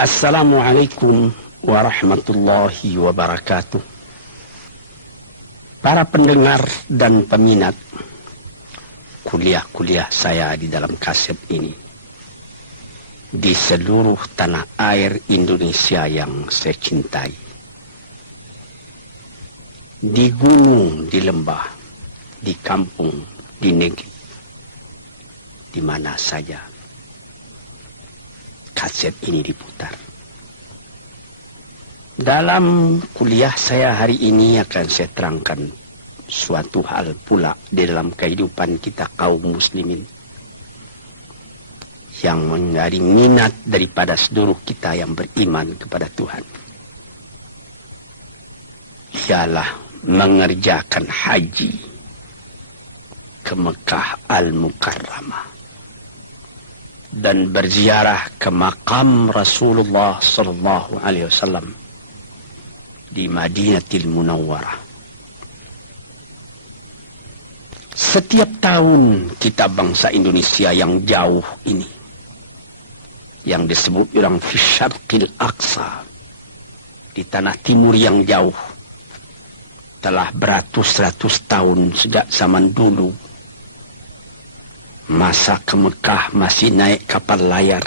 Assalamualaikum warahmatullahi wabarakatuh. Para pendengar dan peminat kuliah-kuliah saya di dalam kaset ini, di seluruh tanah air Indonesia yang saya cintai, di gunung, di lembah, di kampung, di negeri, di mana saja kaset ini diputar. Dalam kuliah saya hari ini akan saya terangkan suatu hal pula di dalam kehidupan kita kaum muslimin yang menjadi minat daripada seluruh kita yang beriman kepada Tuhan. Ialah mengerjakan haji ke Mekah Al-Mukarramah dan berziarah ke makam Rasulullah sallallahu alaihi wasallam di Madinatul Munawwarah. Setiap tahun kita bangsa Indonesia yang jauh ini, yang disebut orang fi Syarqil Aqsa, di tanah timur yang jauh, telah beratus-ratus tahun sejak zaman dulu, masa ke Mekah masih naik kapal layar,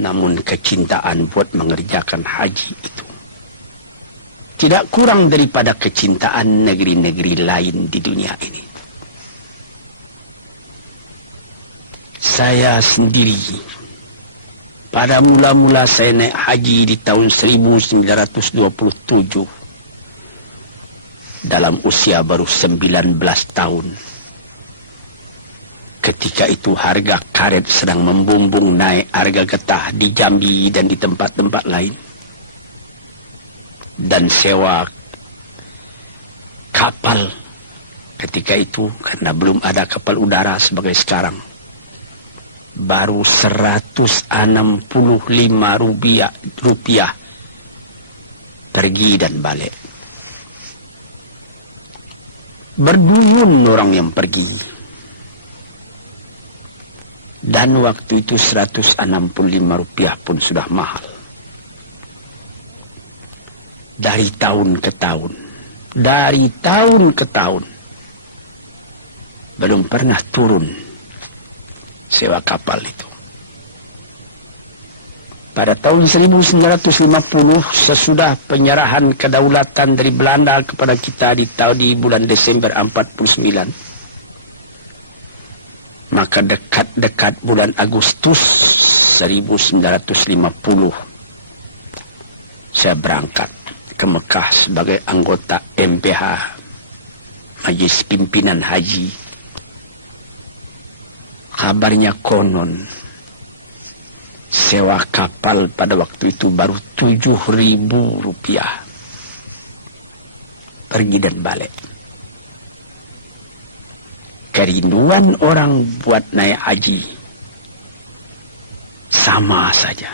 namun kecintaan buat mengerjakan haji itu tidak kurang daripada kecintaan negeri-negeri lain di dunia ini. Saya sendiri, pada mula-mula saya naik haji di tahun 1927, dalam usia baru 19 tahun. Ketika itu harga karet sedang membumbung naik harga getah di Jambi dan di tempat-tempat lain. Dan sewa kapal ketika itu, karena belum ada kapal udara sebagai sekarang, baru 165 rupiah pergi dan balik. Berduyun orang yang pergi. Dan waktu itu 165 rupiah pun sudah mahal. Dari tahun ke tahun, belum pernah turun sewa kapal itu. Pada tahun 1950, sesudah penyerahan kedaulatan dari Belanda kepada kita di bulan Desember 49, maka dekat-dekat bulan Agustus 1950, saya berangkat ke Mekah sebagai anggota MPH, Majelis Pimpinan Haji. Kabarnya konon sewa kapal pada waktu itu baru 7.000 rupiah pergi dan balik. Kerinduan orang buat naik haji sama saja,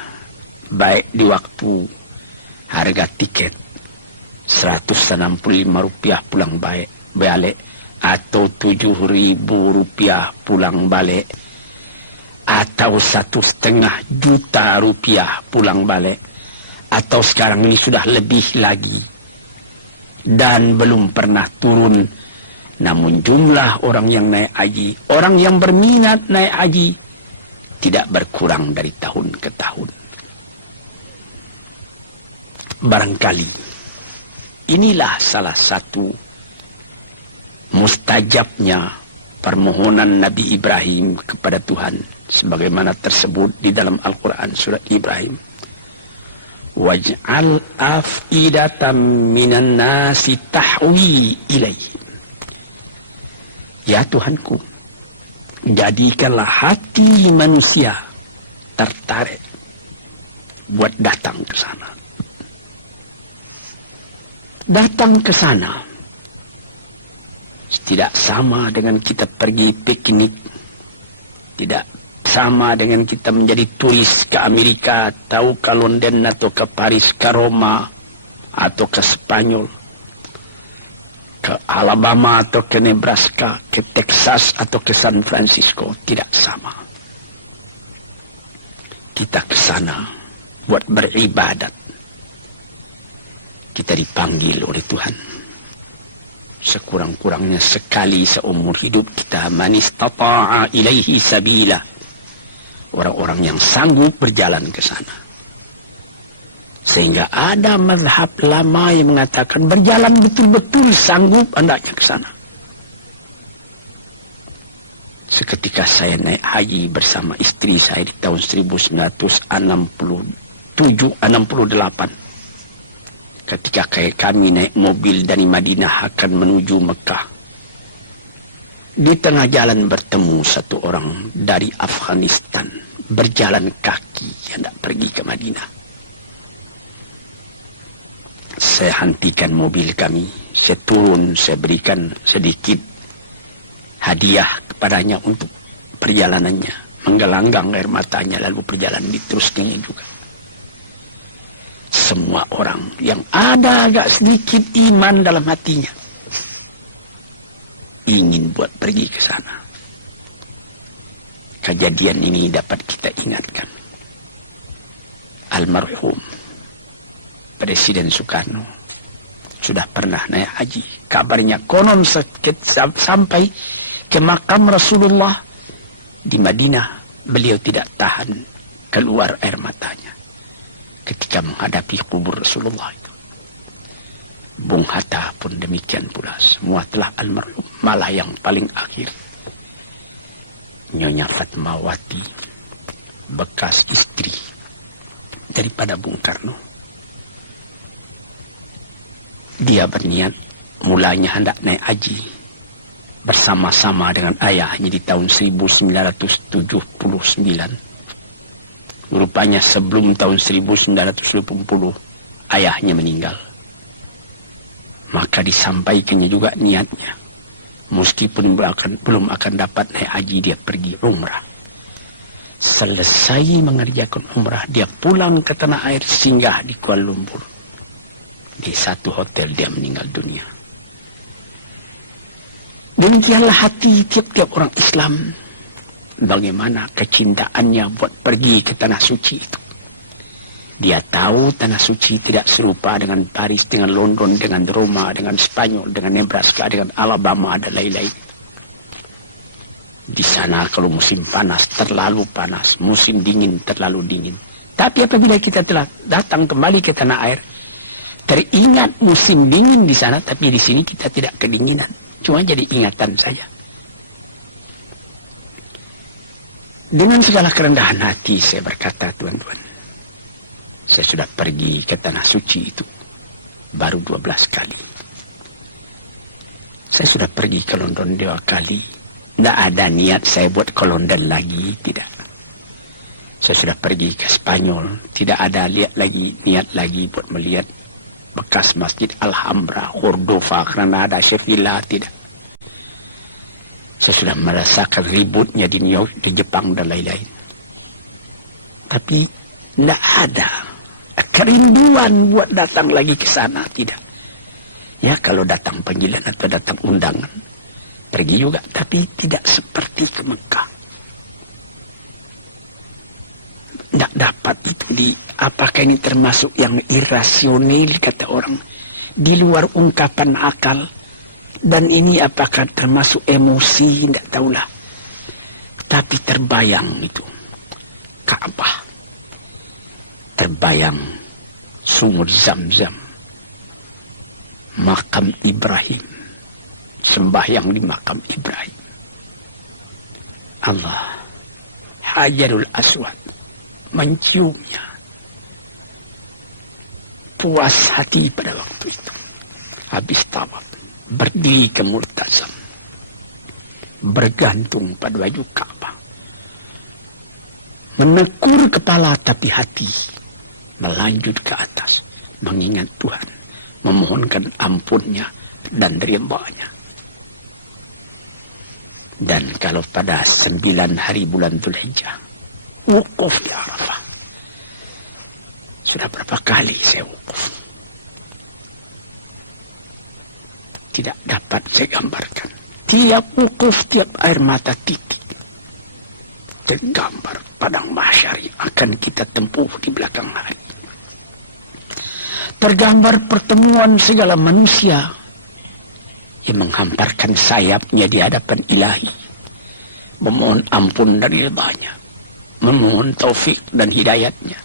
baik di waktu harga tiket 165 rupiah pulang balik, atau 7.000 rupiah pulang balik, atau 1,5 juta rupiah pulang balik, atau sekarang ini sudah lebih lagi, dan belum pernah turun. Namun jumlah orang yang naik haji, orang yang berminat naik haji, tidak berkurang dari tahun ke tahun. Barangkali inilah salah satu mustajabnya permohonan Nabi Ibrahim kepada Tuhan, sebagaimana tersebut di dalam Al-Quran surat Ibrahim. Waj'al af'idatan minan nasi tahwi ilaih. Ya Tuhanku, jadikanlah hati manusia tertarik buat datang ke sana. Datang ke sana tidak sama dengan kita pergi piknik, tidak sama dengan kita menjadi turis ke Amerika, atau ke London, atau ke Paris, ke Roma, atau ke Spanyol, ke Alabama, atau ke Nebraska, ke Texas, atau ke San Francisco. Tidak sama. Kita ke sana buat beribadat. Kita dipanggil oleh Tuhan. Sekurang-kurangnya sekali seumur hidup kita, man istata'a ilaihi sabila. Orang-orang yang sanggup berjalan ke sana. Sehingga ada mazhab lama yang mengatakan berjalan betul-betul sanggup hendaknya ke sana. Seketika saya naik haji bersama istri saya di tahun 1968. Ketika kami naik mobil dari Madinah akan menuju Mekah. Di tengah jalan bertemu satu orang dari Afghanistan. Berjalan kaki hendak pergi ke Madinah. Saya hentikan mobil kami. Saya turun, saya berikan sedikit hadiah kepadanya untuk perjalanannya. Menggelanggang air matanya lalu perjalanan diteruskannya juga. Semua orang yang ada agak sedikit iman dalam hatinya ingin buat pergi ke sana. Kejadian ini dapat kita ingatkan. Almarhum Presiden Soekarno sudah pernah naik haji. Kabarnya konon sampai ke makam Rasulullah di Madinah, beliau tidak tahan keluar air matanya ketika menghadapi kubur Rasulullah itu. Bung Hatta pun demikian pula. Semua telah almarhum. Malah yang paling akhir, Nyonya Fatmawati, bekas istri daripada Bung Karno. Dia berniat mulanya hendak naik haji bersama-sama dengan ayahnya di tahun 1979. Rupanya sebelum tahun 1980 ayahnya meninggal. Maka disampaikannya juga niatnya. Meskipun belum akan dapat naik haji, dia pergi umrah. Selesai mengerjakan umrah, dia pulang ke tanah air, singgah di Kuala Lumpur. Di satu hotel dia meninggal dunia. Demikianlah hati tiap-tiap orang Islam. Bagaimana kecintaannya buat pergi ke tanah suci itu. Dia tahu tanah suci tidak serupa dengan Paris, dengan London, dengan Roma, dengan Spanyol, dengan Nebraska, dengan Alabama, dan lain-lain. Di sana kalau musim panas terlalu panas, musim dingin terlalu dingin. Tapi apabila kita telah datang kembali ke tanah air, teringat musim dingin di sana, tapi di sini kita tidak kedinginan. Cuma jadi ingatan saja. Dengan segala kerendahan hati saya berkata, tuan-tuan, saya sudah pergi ke tanah suci itu baru 12 kali. Saya sudah pergi ke London 2 kali. Tidak ada niat saya buat ke London lagi, tidak. Saya sudah pergi ke Spanyol, tidak ada niat lagi buat melihat bekas Masjid Alhambra, Cordova, Granada, Sevilla, tidak. Saya sudah merasakan ributnya di New York, di Jepang, dan lain-lain. Tapi tidak ada kerinduan buat datang lagi ke sana, tidak. Ya, kalau datang panggilan atau datang undangan, pergi juga, tapi tidak seperti ke Mekah. Tidak dapat itu apakah ini termasuk yang irasional, kata orang, di luar ungkapan akal. Dan ini apakah termasuk emosi, tidak tahulah. Tapi terbayang itu Ka'bah, terbayang sumur Zam-Zam, makam Ibrahim, sembahyang di makam Ibrahim, Allah, Hajarul Aswad, menciumnya. Puas hati pada waktu itu. Habis tawaf, berdiri ke Multazam, bergantung pada baju Ka'bah, menekur kepala tapi hati melanjut ke atas, mengingat Tuhan, memohonkan ampunnya dan ridha-Nya. Dan kalau pada 9 hari bulan Dzulhijjah, wukuf di Arafah. Sudah berapa kali saya wukuf. Tidak dapat saya gambarkan. Tiap wukuf, tiap air mata titik tergambar padang mahsyar yang akan kita tempuh di belakang hari. Tergambar pertemuan segala manusia yang menghamparkan sayapnya di hadapan ilahi, memohon ampun dari ridhanya, memohon taufik dan hidayatnya,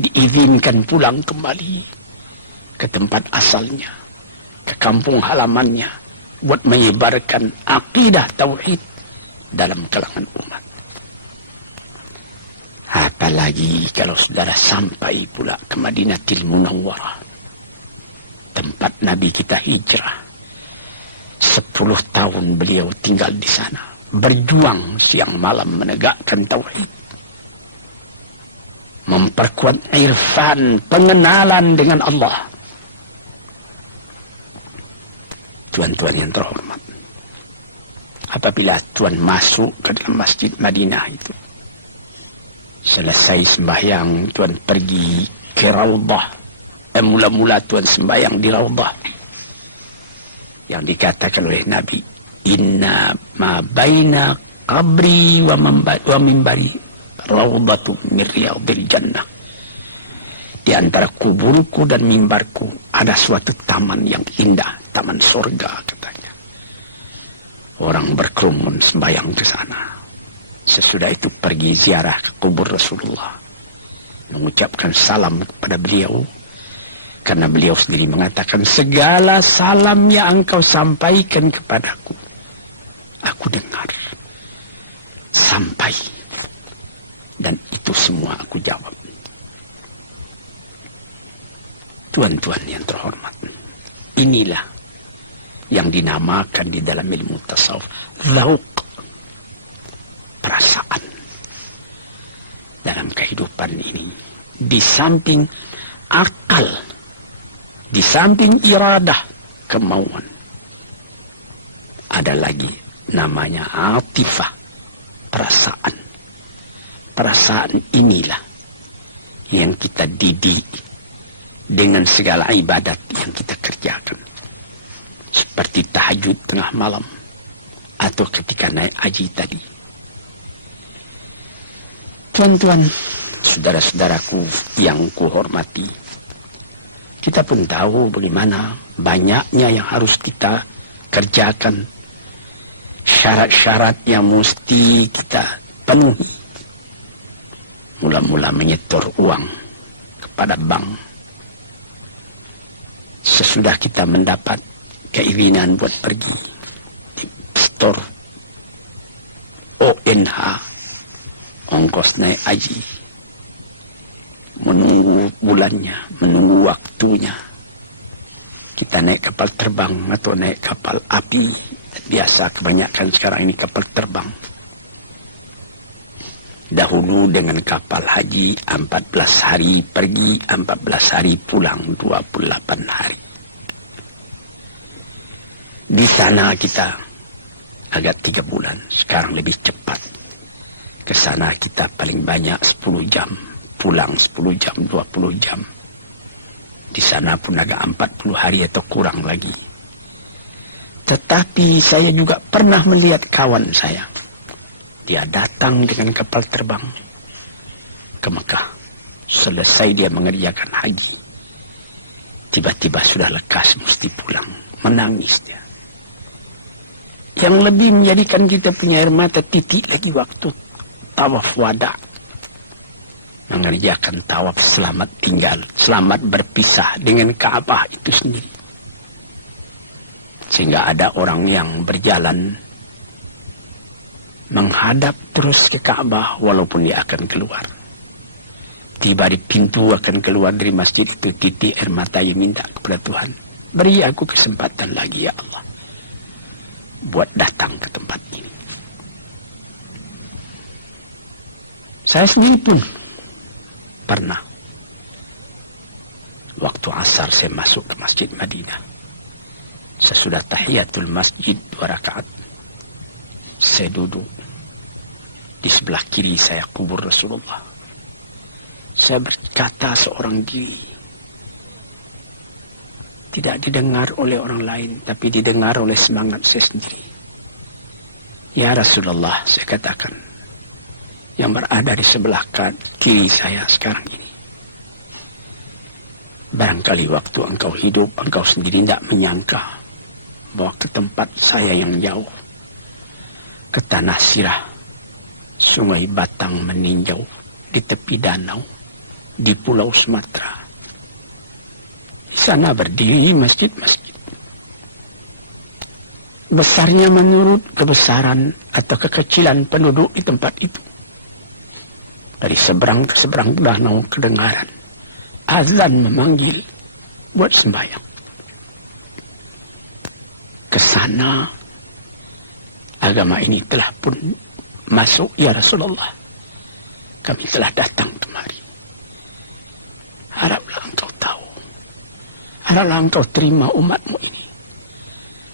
diizinkan pulang kembali ke tempat asalnya, ke kampung halamannya, buat menyebarkan akidah tauhid dalam kalangan umat. Apalagi kalau saudara sampai pula ke Madinatul Munawwarah, tempat Nabi kita hijrah. 10 tahun beliau tinggal di sana, berjuang siang malam menegakkan tauhid, memperkuat irfan, pengenalan dengan Allah. Tuan-tuan yang terhormat, apabila tuan masuk ke dalam Masjid Madinah itu, selesai sembahyang, tuan pergi ke Raudhah. Mula-mula tuan sembahyang di Raudhah, yang dikatakan oleh Nabi, inna ma baina qabri wa mimbari raudhatu min riyadil jannah. Di antara kuburku dan mimbarku ada suatu taman yang indah, taman surga katanya. Orang berkerumun sembahyang ke sana. Sesudah itu pergi ziarah ke kubur Rasulullah, mengucapkan salam kepada beliau, karena beliau sendiri mengatakan, segala salam yang engkau sampaikan kepadaku, aku dengar sampai, dan itu semua aku jawab. Tuan-tuan yang terhormat, inilah yang dinamakan di dalam ilmu tasawuf lauk, perasaan dalam kehidupan ini. Di samping akal, di samping iradah, kemauan, ada lagi namanya atifah, perasaan. Perasaan inilah yang kita didik dengan segala ibadat yang kita kerjakan, seperti tahajud tengah malam atau ketika naik haji tadi. Tuan-tuan, saudara-saudaraku yang kuhormati, kita pun tahu bagaimana banyaknya yang harus kita kerjakan, syarat-syarat yang mesti kita penuhi. Mula-mula menyetor uang kepada bank. Sesudah kita mendapat keinginan buat pergi di store ONH, ongkos naik haji, menunggu bulannya, menunggu waktunya. Kita naik kapal terbang atau naik kapal api. Biasa kebanyakan sekarang ini kapal terbang. Dahulu dengan kapal haji 14 hari pergi, 14 hari pulang, 28 hari. Di sana kita agak 3 bulan, sekarang lebih cepat. Ke sana kita paling banyak 10 jam, pulang 10 jam, 20 jam. Di sana pun agak 40 hari atau kurang lagi. Tetapi saya juga pernah melihat kawan saya. Dia datang dengan kapal terbang ke Mekah. Selesai dia mengerjakan haji, tiba-tiba sudah lekas mesti pulang. Menangis dia. Yang lebih menjadikan kita punya air mata titik lagi waktu tawaf wada. Mengerjakan tawaf selamat tinggal, selamat berpisah dengan Ka'bah itu sendiri. Sehingga ada orang yang berjalan menghadap terus ke Ka'bah walaupun dia akan keluar. Tiba di pintu akan keluar dari masjid itu, titik air mata yang minta kepada Tuhan, beri aku kesempatan lagi ya Allah, buat datang ke tempat ini. Saya sendiri pun pernah. Waktu asar saya masuk ke Masjid Madinah. Sesudah tahiyatul masjid 2 rakaat, saya duduk. Di sebelah kiri saya kubur Rasulullah. Saya berkata seorang diri. Tidak didengar oleh orang lain, tapi didengar oleh semangat saya sendiri. Ya Rasulullah, saya katakan, yang berada di sebelah kiri saya sekarang ini. Barangkali waktu engkau hidup, engkau sendiri tidak menyangka bahwa ke tempat saya yang jauh, ke tanah Sirah, Sungai Batang meninjau di tepi danau, di Pulau Sumatera. Di sana berdiri masjid-masjid. Besarnya menurut kebesaran atau kekecilan penduduk di tempat itu. Dari seberang ke seberang danau kedengaran azan memanggil buat sembahyang. Ke sana agama ini telah pun masuk, ya Rasulullah. Kami telah datang kemari. Haraplah engkau tahu. Haraplah engkau terima umatmu ini.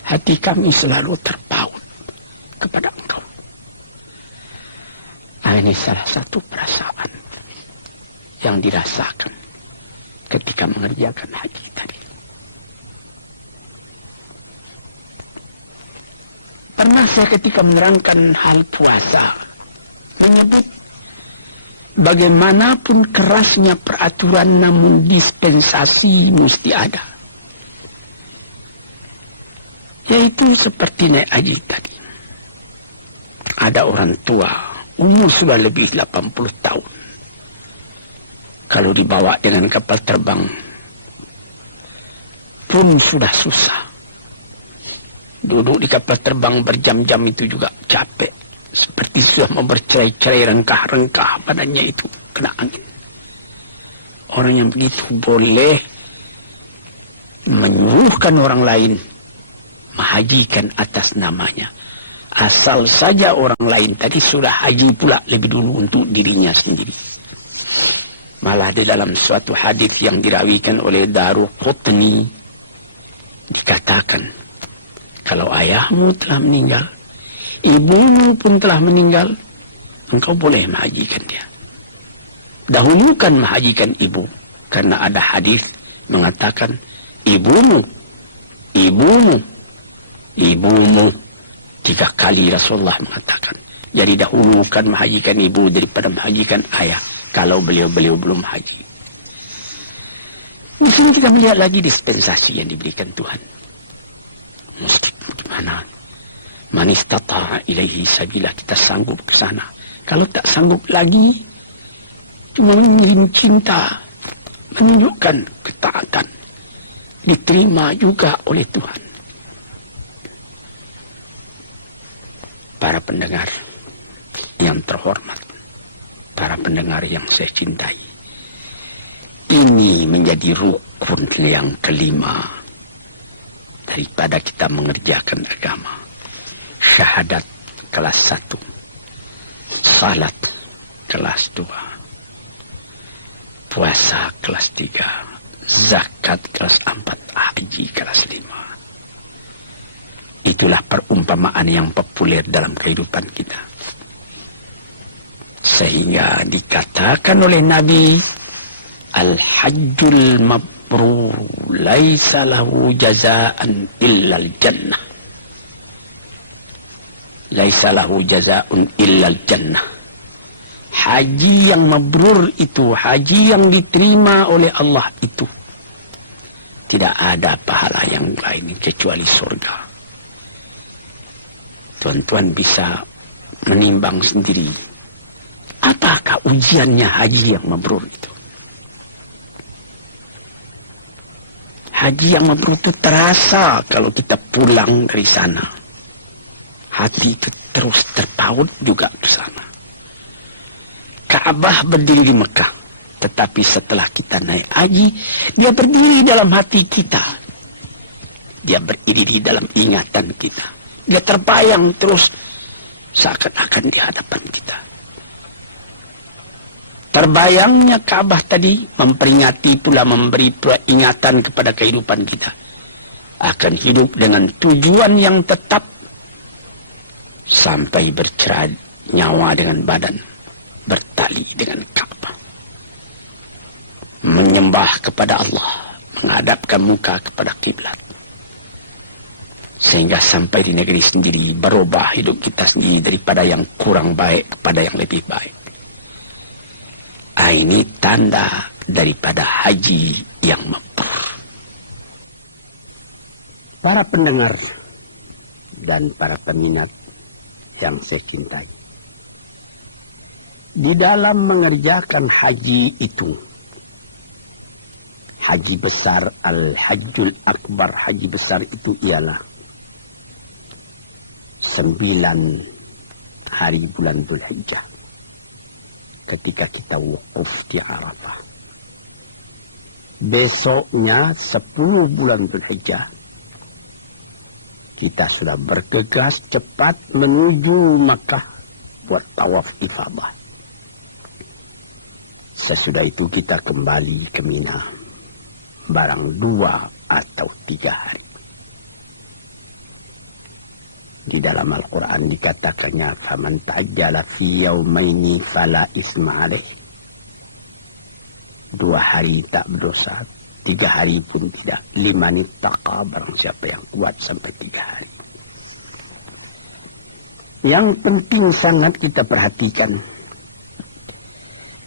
Hati kami selalu terpaut kepada engkau. Ini salah satu perasaan yang dirasakan ketika mengerjakan haji tadi. Pernah saya ketika menerangkan hal puasa menyebut bagaimanapun kerasnya peraturan, namun dispensasi mesti ada. Yaitu seperti naik haji tadi. Ada orang tua, umur sudah lebih 80 tahun. Kalau dibawa dengan kapal terbang pun sudah susah. Duduk di kapal terbang berjam-jam itu juga capek. Seperti sudah mau bercerai-cerai, rengkah-rengkah badannya itu kena angin. Orang yang begitu boleh menyuruhkan orang lain menghajikan atas namanya. Asal saja orang lain tadi sudah haji pula lebih dulu untuk dirinya sendiri. Malah di dalam suatu hadis yang dirawikan oleh Daruqutni dikatakan, kalau ayahmu telah meninggal, ibumu pun telah meninggal, engkau boleh menghajikan dia. Dahulukan menghajikan ibu, karena ada hadis mengatakan ibumu. 3 kali Rasulullah mengatakan. Jadi dahulukan menghajikan ibu daripada menghajikan ayah, kalau beliau-beliau belum haji. Di sini kita melihat lagi dispensasi yang diberikan Tuhan. Mesti gimana? Man istata'a ilaihi sabila, kita sanggup ke sana. Kalau tak sanggup lagi, cuma mengirim cinta, menunjukkan ketaatan, diterima juga oleh Tuhan. Para pendengar yang terhormat, para pendengar yang saya cintai, ini menjadi rukun yang kelima daripada kita mengerjakan agama. Syahadat kelas 1, salat kelas 2, puasa kelas 3, zakat kelas 4, haji kelas 5. Itulah perumpamaan yang populer dalam kehidupan kita. Sehingga dikatakan oleh Nabi, Al-Hajjul Mabrur laisa lahu jazaan illal jannah. Laisa lahu jazaun illal jannah. Haji yang mabrur itu, haji yang diterima oleh Allah itu, tidak ada pahala yang lain kecuali surga. Tuan-tuan bisa menimbang sendiri, apakah ujiannya haji yang mabrur itu? Haji yang mabrur itu terasa kalau kita pulang dari sana. Hati itu terus terpaut juga ke sana. Ka'bah berdiri di Mekah, tetapi setelah kita naik haji, dia berdiri dalam hati kita. Dia berdiri di dalam ingatan kita. Dia terbayang terus seakan-akan di hadapan kita. Terbayangnya Ka'bah tadi memperingati pula, memberi peringatan kepada kehidupan kita. Akan hidup dengan tujuan yang tetap sampai bercerai nyawa dengan badan, bertali dengan Ka'bah. Menyembah kepada Allah, menghadapkan muka kepada kiblat. Sehingga sampai di negeri sendiri berubah hidup kita sendiri daripada yang kurang baik kepada yang lebih baik. Ini tanda daripada haji yang mabrur. Para pendengar dan para peminat yang saya cintai, di dalam mengerjakan haji itu, haji besar, al-hajjul akbar, haji besar itu ialah 9 hari bulan Dzulhijjah. Ketika kita wukuf di Arafah. Besoknya 10 bulan Dzulhijjah. Kita sudah bergegas cepat menuju Makkah buat tawaf ifadah. Sesudah itu kita kembali ke Mina. Barang 2 atau 3 hari. Di dalam Al-Quran dikatakannya, "Faman ta'ajjala fi yaumaini fala isma alaih." 2 hari tak berdosa, 3 hari pun tidak. 5 nittaqa, barang siapa yang kuat sampai 3 hari. Yang penting sangat kita perhatikan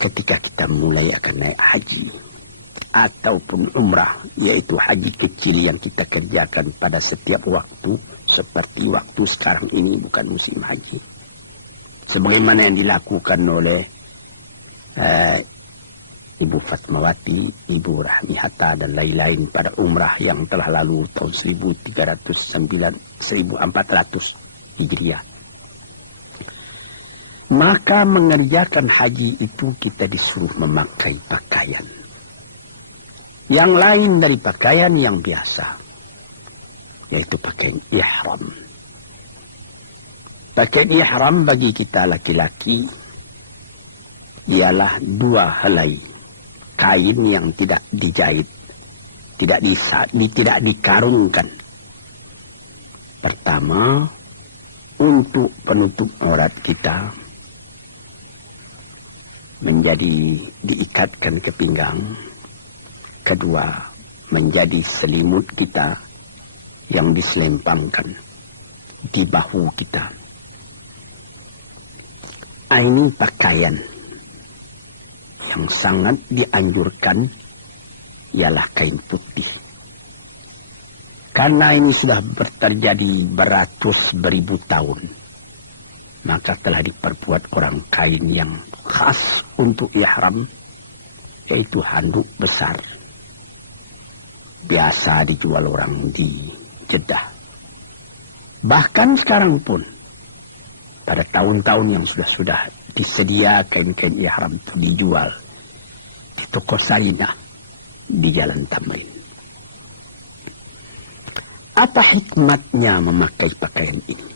ketika kita mulai akan naik haji ataupun umrah, yaitu haji kecil yang kita kerjakan pada setiap waktu, seperti waktu sekarang ini bukan musim haji. Sebagaimana yang dilakukan oleh Ibu Fatmawati, Ibu Rahmi Hatta dan lain-lain pada umrah yang telah lalu tahun 1400 Hijriah. Maka mengerjakan haji itu kita disuruh memakai pakaian yang lain dari pakaian yang biasa, yaitu pakaian ihram. Pakaian ihram bagi kita laki-laki ialah 2 helai kain yang tidak dijahit, tidak dikarungkan. Pertama, untuk penutup aurat kita menjadi diikatkan ke pinggang. Kedua, menjadi selimut kita yang diselempangkan di bahu kita. Ini pakaian yang sangat dianjurkan ialah kain putih. Karena ini sudah terjadi beratus beribu tahun, maka telah diperbuat orang kain yang khas untuk ihram, yaitu handuk besar. Biasa dijual orang di Jeddah. Bahkan sekarang pun, pada tahun-tahun yang sudah disedia kain-kain ihram itu dijual di toko Sarinah di Jalan Tamrin. Apa hikmatnya memakai pakaian ini?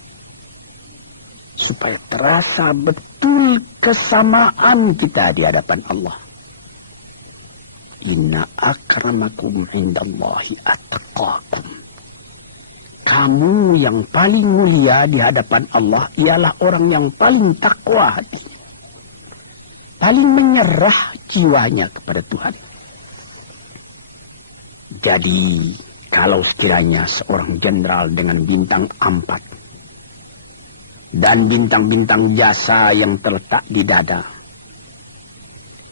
Supaya terasa betul kesamaan kita di hadapan Allah. Inna akramakum indallahi attaqakum. Kamu yang paling mulia di hadapan Allah ialah orang yang paling takwa hati. Paling menyerah jiwanya kepada Tuhan. Jadi, kalau sekiranya seorang jenderal dengan bintang 4 dan bintang-bintang jasa yang terletak di dada,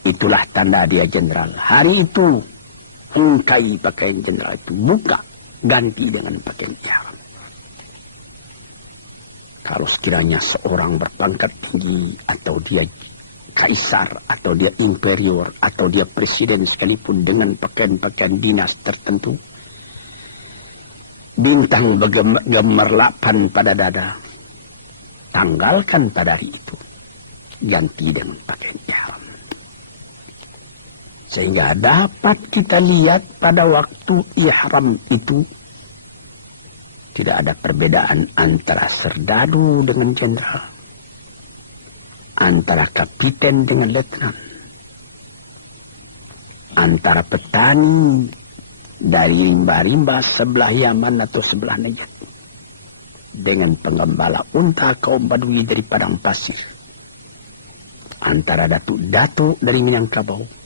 itulah tanda dia jenderal. Hari itu, ungkai pakaian jenderal itu, buka, ganti dengan pakaian ihram. Kalau sekiranya seorang berpangkat tinggi, atau dia kaisar, atau dia imperior, atau dia presiden sekalipun dengan pakaian-pakaian dinas tertentu, bintang gemerlapan pada dada, tanggalkan pada hari itu, ganti dengan pakaian ihram. Sehingga dapat kita lihat pada waktu ihram itu tidak ada perbedaan antara serdadu dengan jenderal, antara kapiten dengan letnan, antara petani dari rimba-rimba sebelah Yaman atau sebelah Najd dengan pengembala unta kaum Badui dari padang pasir, antara datuk-datuk dari Minangkabau,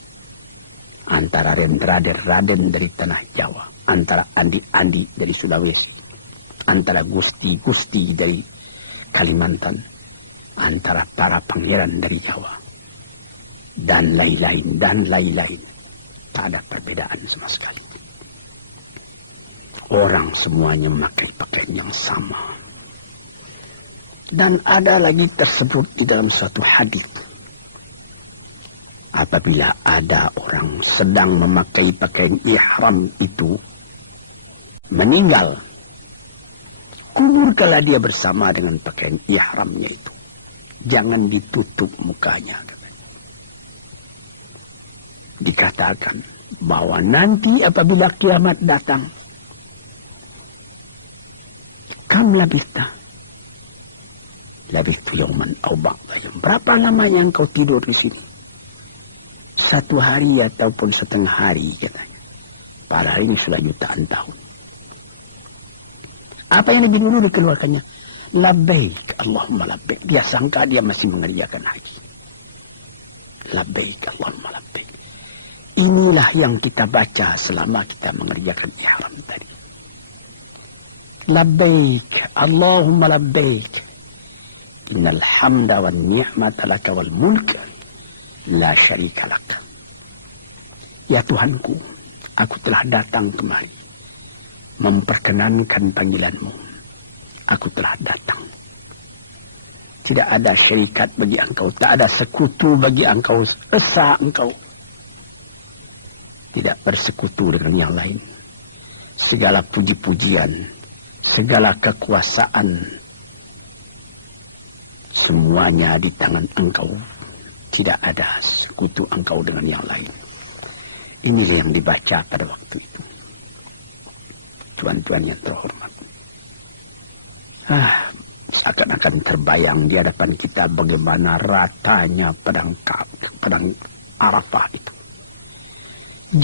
antara raden-raden dari tanah Jawa, antara andi-andi dari Sulawesi, antara gusti-gusti dari Kalimantan, antara para pangeran dari Jawa. dan lain-lain. Tak ada perbedaan sama sekali. Orang semuanya memakai pakaian yang sama. Dan ada lagi tersebut di dalam suatu hadis. Apabila ada orang sedang memakai pakaian ihram itu meninggal, kuburkanlah dia bersama dengan pakaian ihramnya itu. Jangan ditutup mukanya. Dikatakan bahwa nanti apabila kiamat datang, kam labista yauman au ba'da yaum. Berapa lamanya engkau tidur di sini? 1 hari ataupun setengah hari, katanya. Padahal ini sudah jutaan tahun. Apa yang lebih dulu dikeluarkannya? Labbaik Allahumma labbaik. Dia sangka dia masih mengerjakan haji. Labbaik Allahumma labbaik. Inilah yang kita baca selama kita mengerjakan ihram tadi. Labbaik Allahumma labbaik. Innal hamda wan ni'mata laka wal mulk la syarika lak. Ya Tuhanku, aku telah datang kemari memperkenankan panggilanmu. Aku telah datang. Tidak ada syarikat bagi engkau, tak ada sekutu bagi engkau, esa engkau. Tidak bersekutu dengan yang lain. Segala puji-pujian, segala kekuasaan, semuanya di tangan engkau. Tidak ada sekutu engkau dengan yang lain. Inilah yang dibaca pada waktu itu. Tuan-tuan yang terhormat. Seakan-akan terbayang di hadapan kita bagaimana ratanya padang Arafah itu.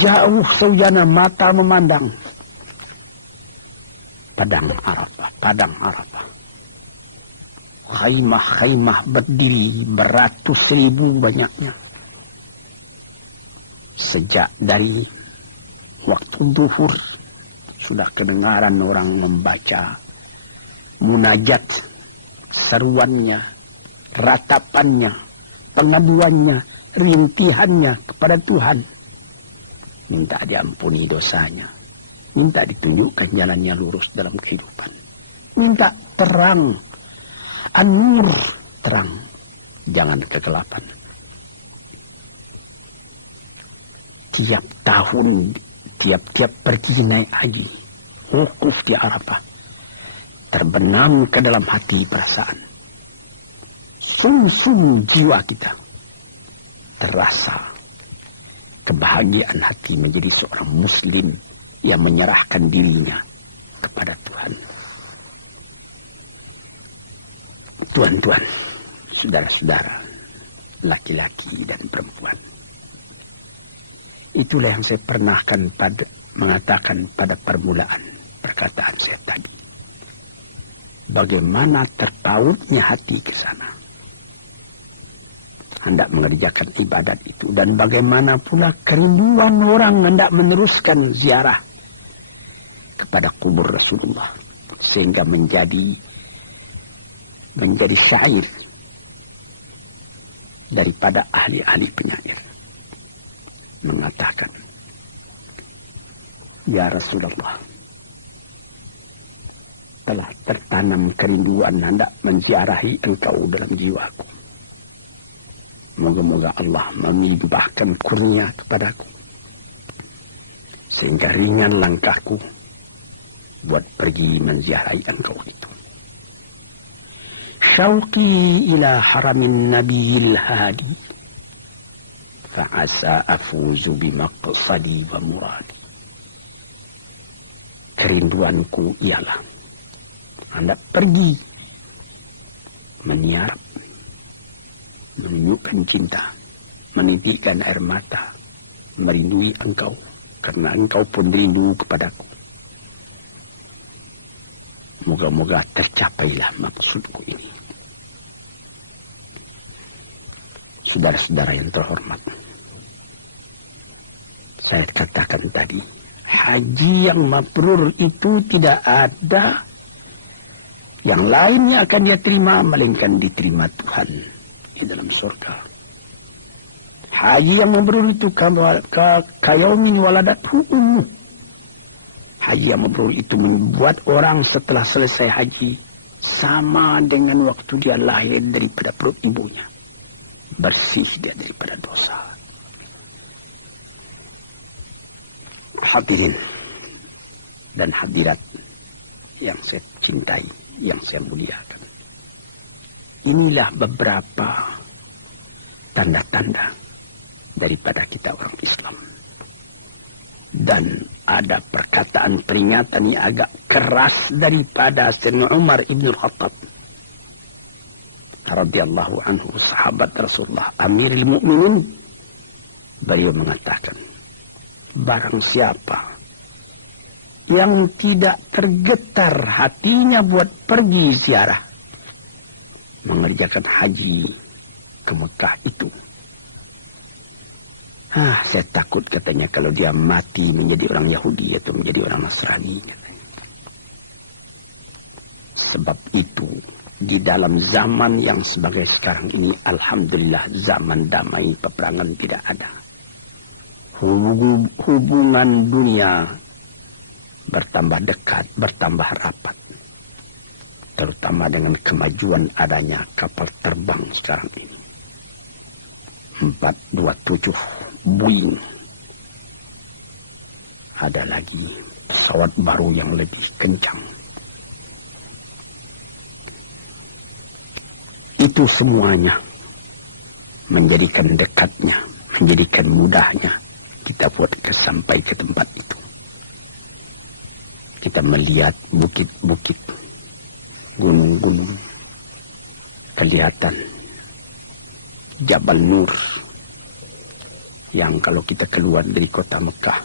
Jauh saujana mata memandang padang Arafah. Khaimah-khaimah berdiri beratus ribu banyaknya. Sejak dari waktu zuhur sudah kedengaran orang membaca munajat, seruannya, ratapannya, pengaduannya, rintihannya kepada Tuhan. Minta diampuni dosanya. Minta ditunjukkan jalannya lurus dalam kehidupan. Minta terang. An-nur, terang, jangan kegelapan. Tiap tahun, tiap pergi naik haji, wukuf di Arafah, terbenam ke dalam hati perasaan. Sum-sum jiwa kita terasa kebahagiaan hati menjadi seorang muslim yang menyerahkan dirinya kepada Tuhan. Tuan-tuan, saudara-saudara, laki-laki dan perempuan. Itulah yang saya mengatakan pada permulaan perkataan saya tadi. Bagaimana terpautnya hati ke sana. Hendak mengerjakan ibadat itu. Dan bagaimana pula kerinduan orang hendak meneruskan ziarah kepada kubur Rasulullah. Sehingga menjadi syair daripada ahli-ahli penyair mengatakan, ya Rasulullah, telah tertanam kerinduan hendak menziarahi engkau dalam jiwaku. Moga-moga Allah memibahkan kurnia kepadaku sehingga ringan langkahku buat pergi menziarahi engkau itu. Syauqi ila haramin nabiyil hadi fa'asa afuzu bimaqsadi wa muradi. Kerinduanku ialah hendak pergi menyiarap, menunjukkan cinta, menitikkan air mata, merindui engkau karena engkau pun rindu kepadaku. Moga-moga tercapailah maksudku ini. Saudara-saudara yang terhormat, saya katakan tadi, haji yang mabrur itu tidak ada yang lainnya akan dia terima, melainkan diterima Tuhan di dalam surga. Haji yang mabrur itu kayaumin waladathu ummu. Haji yang mabrur itu membuat orang setelah selesai haji sama dengan waktu dia lahir daripada perut ibunya. Bersih dia daripada dosa. Hadirin dan hadirat yang saya cintai, yang saya muliakan. Inilah beberapa tanda-tanda daripada kita orang Islam. Dan ada perkataan peringatan yang agak keras daripada Sayyidina Umar ibn Khattab radhiyallahu anhu, sahabat Rasulullah, Amirul Mukminin. Beliau mengatakan, barang siapa yang tidak tergetar hatinya buat pergi ziarah, mengerjakan haji ke Mekah itu, saya takut katanya kalau dia mati menjadi orang Yahudi atau menjadi orang Nasrani. Sebab itu di dalam zaman yang sebagai sekarang ini, alhamdulillah zaman damai, peperangan tidak ada. Hubungan dunia bertambah dekat, bertambah rapat. Terutama dengan kemajuan adanya kapal terbang sekarang ini. 427 Boeing. Ada lagi pesawat baru yang lebih kencang. Itu semuanya menjadikan dekatnya, menjadikan mudahnya kita buat sampai ke tempat itu. Kita melihat bukit-bukit, gunung-gunung, kelihatan Jabal Nur, yang kalau kita keluar dari kota Mekah,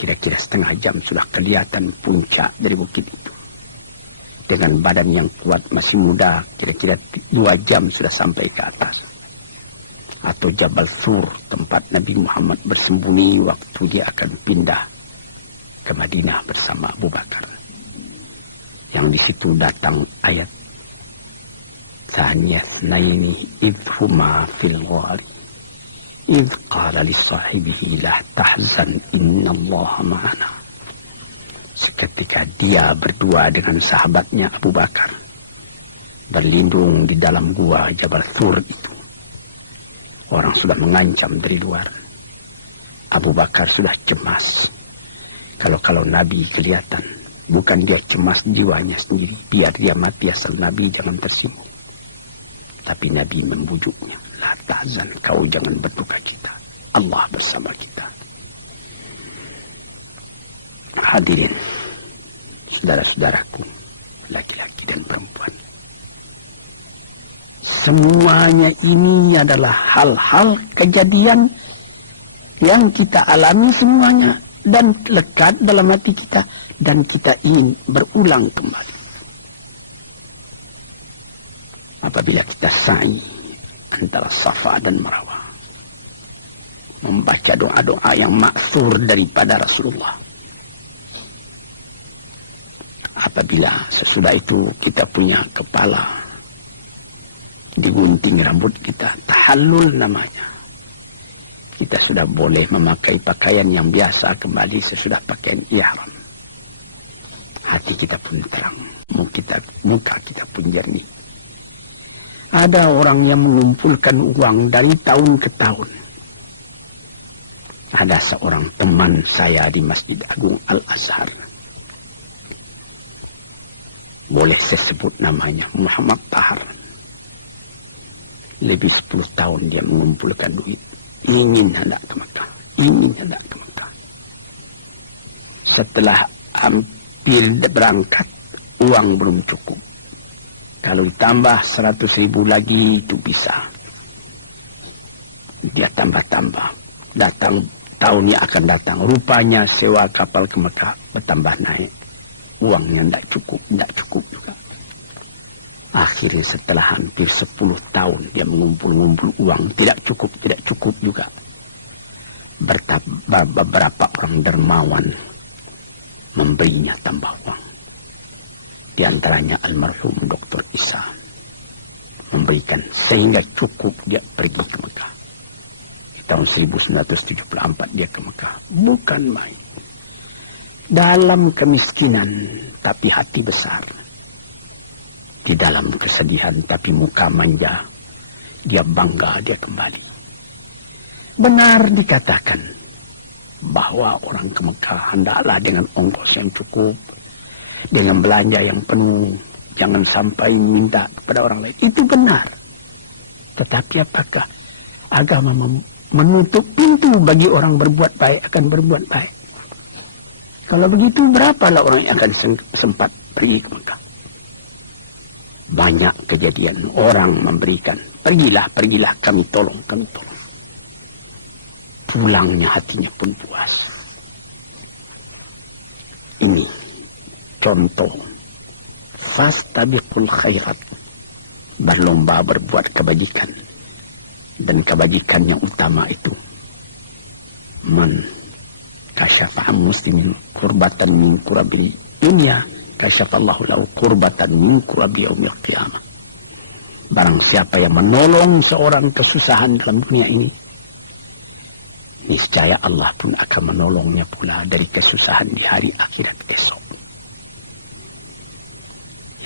kira-kira setengah jam sudah kelihatan puncak dari bukit itu. Dengan badan yang kuat, masih muda, kira-kira 2 jam sudah sampai ke atas. Atau Jabal Thur, tempat Nabi Muhammad bersembunyi waktu dia akan pindah ke Madinah bersama Abu Bakar. Yang di situ datang ayat Thaniyah Naini idhuma fil ghari idh qala li sahibihi la tahzan innallaha ma'ana. Seketika dia berdua dengan sahabatnya Abu Bakar berlindung di dalam gua Jabal Thur itu. Orang sudah mengancam dari luar. Abu Bakar sudah cemas. Kalau Nabi kelihatan, bukan dia cemas jiwanya sendiri, biar dia mati asal Nabi jangan tersinggung. Tapi Nabi membujuknya, la tahzan, kau jangan berduka cita, Allah bersama kita. Hadirin, saudara-saudaraku, laki-laki dan perempuan, semuanya ini adalah hal-hal kejadian yang kita alami semuanya dan lekat dalam hati kita, dan kita ingin berulang kembali. Apabila kita sa'i antara Safa dan Marwah, membaca doa-doa yang maksur daripada Rasulullah. Apabila sesudah itu kita punya kepala digunting rambut kita, tahallul namanya. Kita sudah boleh memakai pakaian yang biasa kembali sesudah pakaian ihram. Hati kita pun terang, muka kita pun jernih. Ada orang yang mengumpulkan uang dari tahun ke tahun. Ada seorang teman saya di Masjid Agung Al-Azhar. Boleh saya sebut namanya, Muhammad Tahar. Lebih 10 tahun dia mengumpulkan duit. Ingin hendak ke Mekah. Setelah hampir berangkat, uang belum cukup. Kalau ditambah 100.000 lagi itu bisa. Dia tambah-tambah. Datang tahun yang akan datang. Rupanya sewa kapal ke Mekah bertambah naik. Uangnya tidak cukup juga. Akhirnya setelah hampir 10 tahun dia mengumpul uang, tidak cukup juga. Beberapa orang dermawan memberinya tambah uang. Di antaranya almarhum Dr. Isa memberikan sehingga cukup dia pergi ke Mekah. Tahun 1974 dia ke Mekah. Bukan main. Dalam kemiskinan tapi hati besar. Di dalam kesedihan tapi muka manja. Dia bangga dia kembali. Benar dikatakan bahwa orang ke Mekah hendaklah dengan ongkos yang cukup, dengan belanja yang penuh, jangan sampai minta kepada orang lain. Itu benar. Tetapi apakah agama menutup pintu bagi orang berbuat baik akan berbuat baik? Kalau begitu berapalah orang yang akan sempat pergi ke Mekah? Banyak kejadian orang memberikan, pergilah kami tolong. Pulangnya hatinya pun puas. Ini contoh fastabiqul khairat, berlomba berbuat kebajikan. Dan kebajikan yang utama itu man kasyafa muslimin kurbatan min kurabil dunia kasyafallahu lahu kurbatan min kurabi yaumil qiyamah. Barang siapa yang menolong seorang kesusahan dalam dunia ini, niscaya Allah pun akan menolongnya pula dari kesusahan di hari akhirat esok.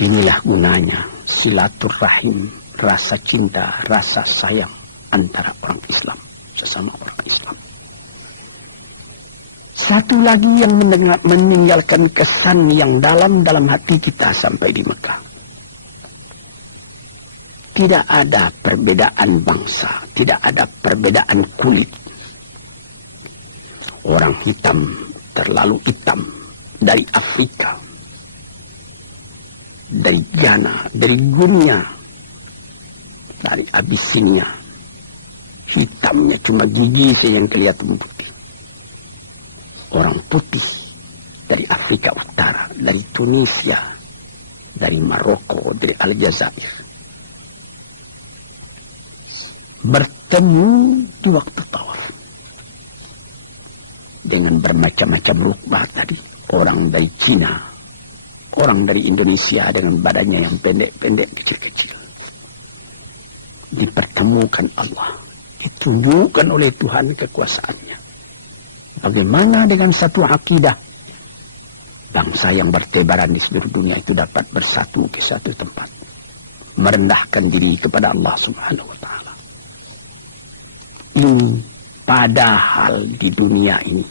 Inilah gunanya silaturahim, rasa cinta, rasa sayang antara orang Islam sesama orang Islam. Satu lagi yang meninggalkan kesan yang dalam hati kita sampai di Mekah. Tidak ada perbedaan bangsa, tidak ada perbedaan kulit. Orang hitam terlalu hitam dari Afrika, dari Ghana, dari Guinea, dari Abyssinia. Hitamnya cuma gigi saja yang kelihatan putih. Orang putih dari Afrika Utara, dari Tunisia, dari Maroko, dari Aljazair, bertemu di waktu tawaf dengan bermacam-macam rukbah tadi. Orang dari Cina, orang dari Indonesia dengan badannya yang pendek-pendek, kecil-kecil, dipertemukan Allah, ditunjukkan oleh Tuhan kekuasaannya. Bagaimana dengan satu akidah, bangsa yang bertebaran di seluruh dunia itu dapat bersatu ke satu tempat, merendahkan diri kepada Allah Subhanahu wa Ta'ala. Ini padahal di dunia ini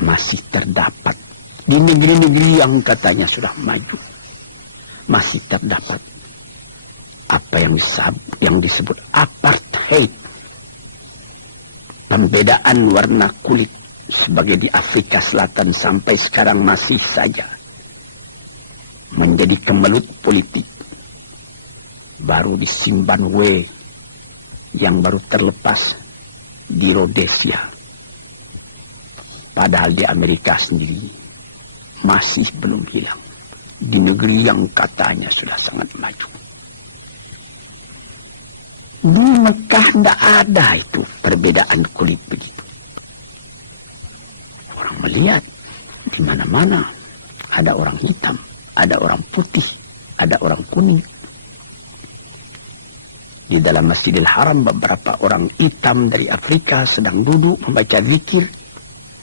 masih terdapat, di negeri-negeri yang katanya sudah maju, masih terdapat apa yang disebut apartheid. Pembedaan warna kulit sebagai di Afrika Selatan sampai sekarang masih saja menjadi kemelut politik. Baru di Zimbabwe yang baru terlepas, di Rhodesia. Padahal di Amerika sendiri masih belum hilang. Di negeri yang katanya sudah sangat maju. Di Mekah tidak ada itu perbedaan kulit begitu. Orang melihat di mana-mana ada orang hitam, ada orang putih, ada orang kuning. Di dalam Masjidil Haram beberapa orang hitam dari Afrika sedang duduk membaca zikir.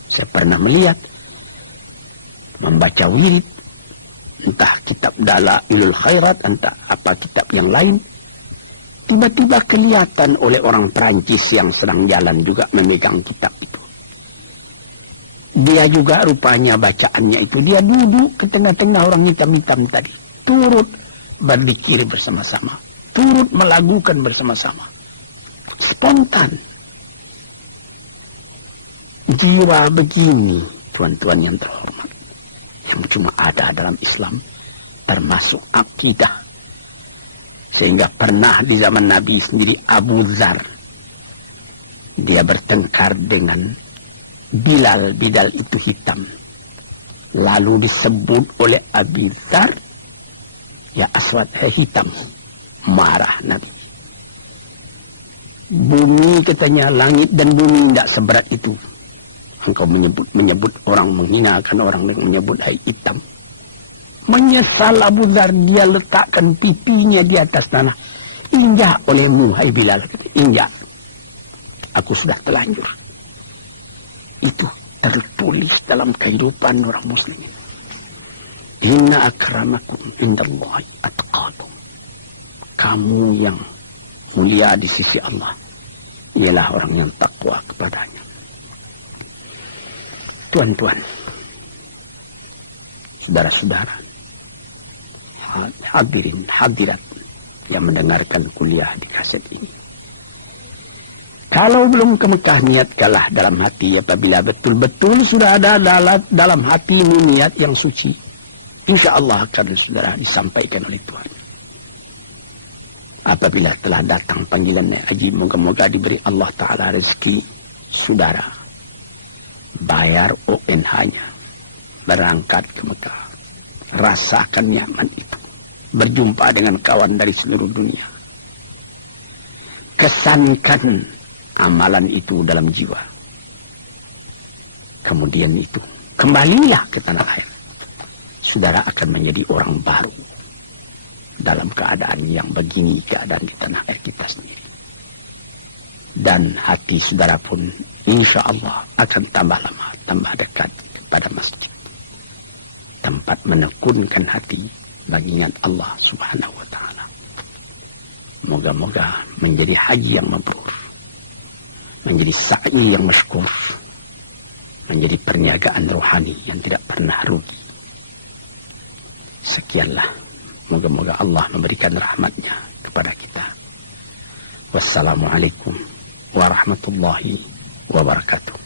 Saya pernah melihat membaca wirid, entah kitab Dalailul Khairat, entah apa kitab yang lain. Tiba-tiba kelihatan oleh orang Perancis yang sedang jalan juga memegang kitab itu. Dia juga rupanya bacaannya itu, dia duduk ke tengah-tengah orang hitam-hitam tadi, turut berzikir bersama-sama, turut melagukan bersama-sama, spontan. Jiwa begini, tuan-tuan yang terhormat, yang cuma ada dalam Islam, termasuk akidah. Sehingga pernah di zaman Nabi sendiri Abu Dzar, dia bertengkar dengan Bilal. Bilal itu hitam. Lalu disebut oleh Abu Dzar, ya aswad, hitam. Marah Nabi. Bumi katanya, langit dan bumi tidak seberat itu. Engkau menyebut orang, menghinakan orang dengan menyebut hitam. Menyesal Abu Dzar, dia letakkan pipinya di atas tanah. Injak olehmu, hai Bilal. Injak. aku sudah telanjur. Itu tertulis dalam kehidupan orang muslim. Inna akramakum indallahi atqakum. Kamu yang mulia di sisi Allah ialah orang yang takwa kepadanya. Tuan-tuan, saudara-saudara, hadirin hadirat yang mendengarkan kuliah di kaset ini. Kalau belum ke Mekah, niatkanlah dalam hati. Apabila betul-betul sudah ada dalam hati ini niat yang suci, insya Allah akan saudara disampaikan oleh Tuhan. Apabila telah datang panggilan naik haji, moga-moga diberi Allah Ta'ala rezeki saudara bayar ONH-nya, berangkat ke Mekah, rasakan nyaman itu, berjumpa dengan kawan dari seluruh dunia, kesankan amalan itu dalam jiwa, kemudian itu kembalilah ke tanah air. Saudara akan menjadi orang baru dalam keadaan yang begini, keadaan di tanah air kita sendiri. Dan hati saudara pun insya Allah akan tambah lama, tambah dekat kepada masjid, tempat menekunkan hati baginda Allah Subhanahu wa Ta'ala. Moga-moga menjadi haji yang mabrur, menjadi sa'i yang masykur, menjadi perniagaan rohani yang tidak pernah rugi. Sekianlah, moga-moga Allah memberikan rahmatnya kepada kita. Wassalamualaikum warahmatullahi wabarakatuh.